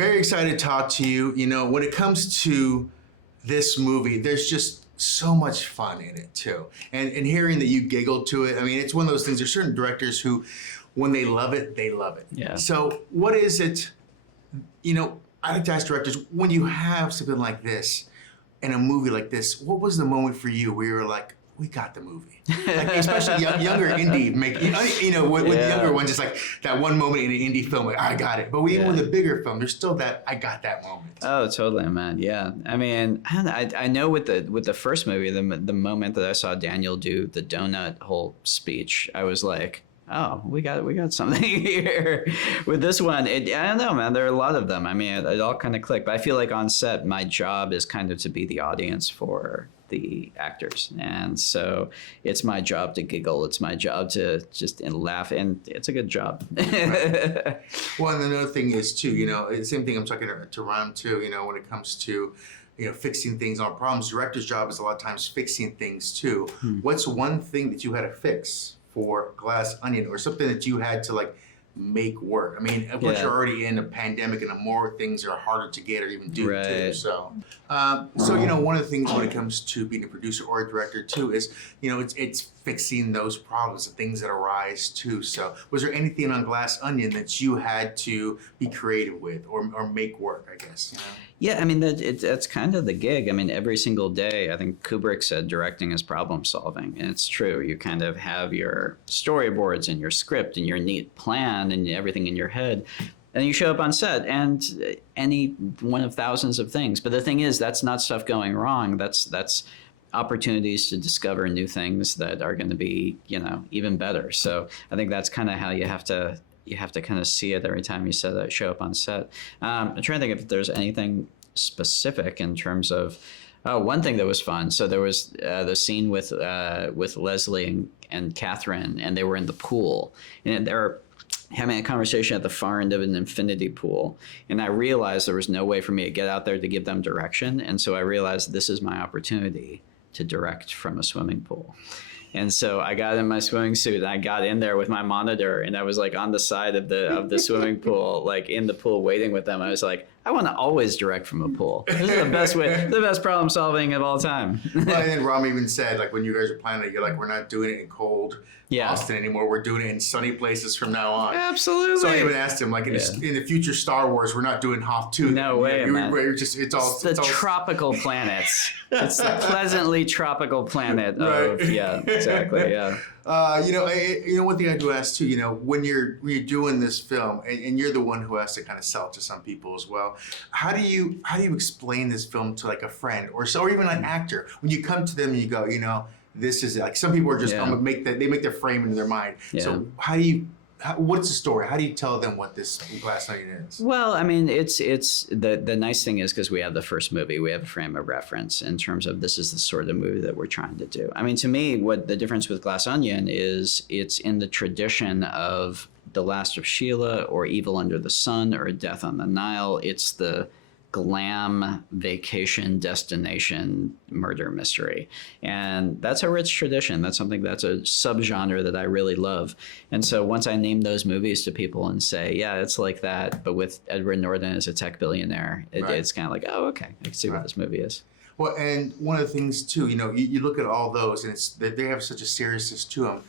Very excited to talk to you. You know, when it comes to this movie, there's just so much fun in it too. And hearing that you giggled to it, I mean, it's one of those things. There's certain directors who, when they love it, they love it. Yeah. So what is it, you know, I like to ask directors, when you have something like this in a movie like this, what was the moment for you where you were like, we got the movie? Like, especially younger indie, with the younger ones, it's like that one moment in an indie film, like, I got it. But even with a bigger film, there's still that, I got that moment. Oh, totally, man. Yeah. I mean, I know with the first movie, the moment that I saw Daniel do the donut whole speech, I was like, oh, we got something here. With this one, I don't know, man. There are a lot of them. I mean, it all kind of clicked. But I feel like on set, my job is kind of to be the audience for the actors, and so it's my job to giggle. It's my job to just laugh, and it's a good job. Right. Well, and another thing is too, you know, the same thing I'm talking to Ron too. You know, when it comes to, you know, fixing things on problems, director's job is a lot of times fixing things too. What's one thing that you had to fix for Glass Onion, or something that you had to like make work? I mean, of course, you're already in a pandemic, and the more things are harder to get or even do too. So, you know, one of the things when it comes to being a producer or a director too is, you know, it's fixing those problems, the things that arise too. So, was there anything on Glass Onion that you had to be creative with or make work? I guess. You know? Yeah, I mean, that's kind of the gig. I mean, every single day, I think Kubrick said directing is problem solving. And it's true. You kind of have your storyboards and your script and your neat plan and everything in your head. And you show up on set and any one of thousands of things. But the thing is, that's not stuff going wrong. That's opportunities to discover new things that are going to be, you know, even better. So I think that's kind of how you have to kind of see it every time you show up on set. I'm trying to think if there's anything specific in terms of, one thing that was fun. So there was the scene with Leslie and Catherine, and they were in the pool, and they're having a conversation at the far end of an infinity pool. And I realized there was no way for me to get out there to give them direction. And so I realized this is my opportunity to direct from a swimming pool. And so I got in my swimming suit and I got in there with my monitor, and I was like on the side of the swimming pool, like in the pool waiting with them. I was like, I want to always direct from a pool. This is the best way, the best problem solving of all time. Well, and then Ram even said, like, when you guys are planning it, you're like, we're not doing it in cold Austin anymore. We're doing it in sunny places from now on. Absolutely. So I even asked him, like, in the future Star Wars, we're not doing Hoth 2. No way, man. It's the tropical planets. It's the pleasantly tropical planet of, exactly, yeah. You know, one thing I do ask too, you know, when you're doing this film, and you're the one who has to kind of sell it to some people as well. How do you explain this film to like a friend or even an actor when you come to them and you go, you know, this is it. Like some people are just they make their frame in their mind. Yeah. So what's the story? How do you tell them what this Glass Onion is? Well, I mean, it's the nice thing is because we have the first movie, we have a frame of reference in terms of this is the sort of movie that we're trying to do. I mean, to me, what the difference with Glass Onion is, it's in the tradition of The Last of Sheila or Evil Under the Sun or Death on the Nile. It's the glam vacation destination murder mystery, and that's a rich tradition. That's something that's a subgenre that I really love. And so once I name those movies to people and say, yeah, it's like that, but with Edward Norton as a tech billionaire, it's kind of like, oh, okay, I can see what this movie is. Well, and one of the things too, you know, you look at all those, and it's they have such a seriousness to them.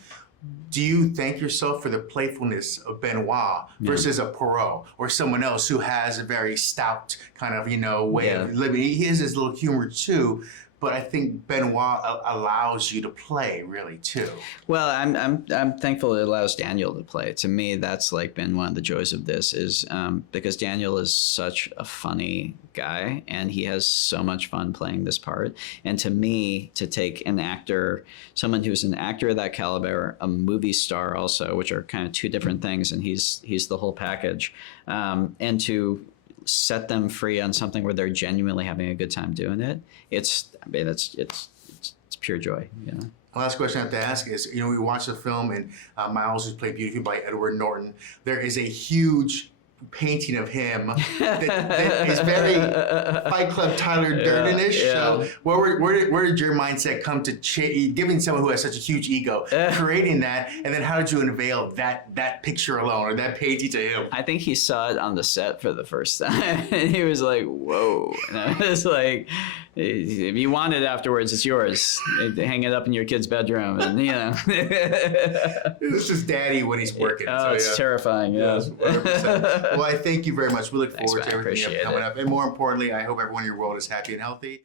Do you thank yourself for the playfulness of Benoit versus a Poirot or someone else who has a very stout kind of, you know, way of living? He has his little humor too, but I think Benoit allows you to play really too. Well, I'm thankful it allows Daniel to play. To me, that's like been one of the joys of this is because Daniel is such a funny guy and he has so much fun playing this part. And to me, to take an actor, someone who's an actor of that caliber, a movie star also, which are kind of two different things, and he's the whole package, and to set them free on something where they're genuinely having a good time doing it. It's pure joy, you know. The last question I have to ask is, you know, we watched the film and Miles was played beautifully by Edward Norton. There is a huge painting of him that is very Fight Club Tyler Durden-ish. Yeah. So where did your mindset come to giving someone who has such a huge ego, creating that, and then how did you unveil that picture alone or that painting to him? I think he saw it on the set for the first time, and he was like, "Whoa!" And I was like, "If you want it afterwards, it's yours. Hang it up in your kid's bedroom." And This is Daddy when he's working. Oh, so, it's terrifying. Yeah. Yes, 100%. Well, I thank you very much. We look Thanks, forward man. to everything Appreciate coming it. up, and more importantly, I hope everyone in your world is happy and healthy.